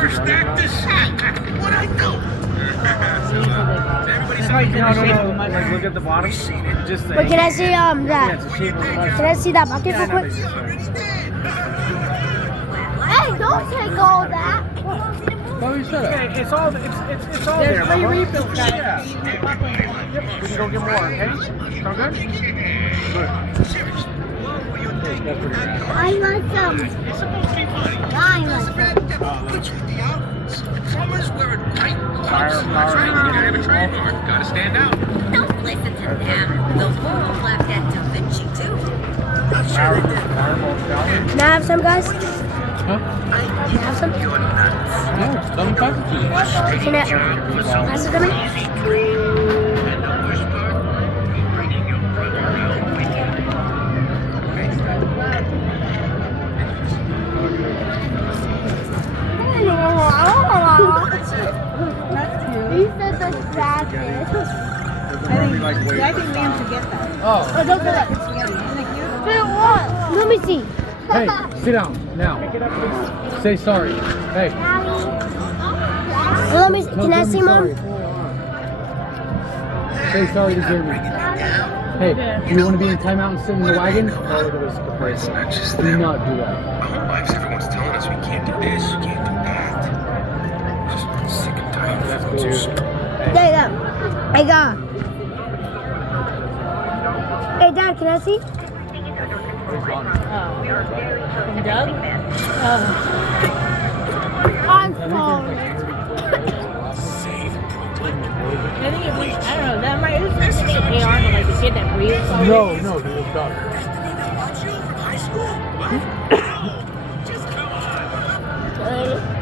First act is what I do. No. Like, look at the bottom. Just Wait, can I see Yeah, that? it's a shape of a mushroom. Can I see that bucket real quick? Hey, don't take all that. Bobby, shut up. Yeah, it's all there. Three refills, guys. Yeah. Yep. We can go get more, okay? Sound good? Good. I want some. It's supposed to be funny. I want some. What's with the outfits? Drummers wearing bright Fire, clothes. That's right. You fire, gotta have a trademark. Gotta stand out. Don't listen to them. The world left at Da Vinci too. Fireball challenge. Can I have some, guys? Huh? Can I have some? No, don't touch it. Can I pass it to me? You said the jacket. I think Liam should get that. Oh. Oh, don't do that. But what? Let me see. Hey, sit down now. Say sorry. Hey. Let me. Can I see, Mom? Say sorry to Jeremy. Hey, do you want to be in timeout and sit in the wagon? Oh, look at this. It's not just Do them. not do that. My whole life, everyone's telling us we can't do this, we can't do that. Just sick and tired of That's everyone's cool. There you go. Hey, God. Hey, Dad, can I see? From Doug? I'm sorry. I think it was, I don't know, that might, it was supposed to be AR to like the kid that breathes. No, he was done.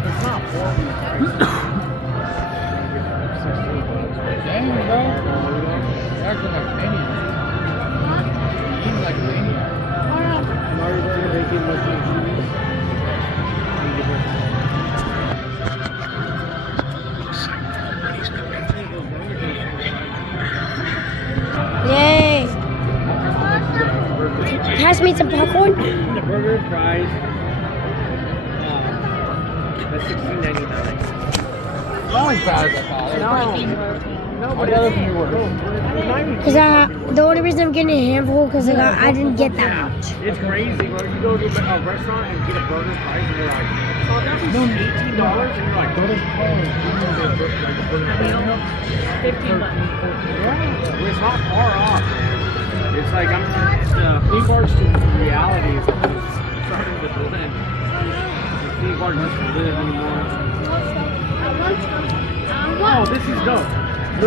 It's not Dang, bro. You're acting like a maniac. Eating like a maniac. Mario Burger, bacon, mushrooms, Yay. Pass me some popcorn. The burger, fries, that's $16.99. Not as bad as I thought. No, but that doesn't work. Because the only reason I'm getting a handful because I didn't get that much. It's crazy, bro. You go to a restaurant and get a burger, fries, and you're like, oh, that's $18, and you're like, go to $15. Yeah, it's not far off. It's like the theme parks to reality is starting to blend. The theme park doesn't live anymore. Oh, this is dope.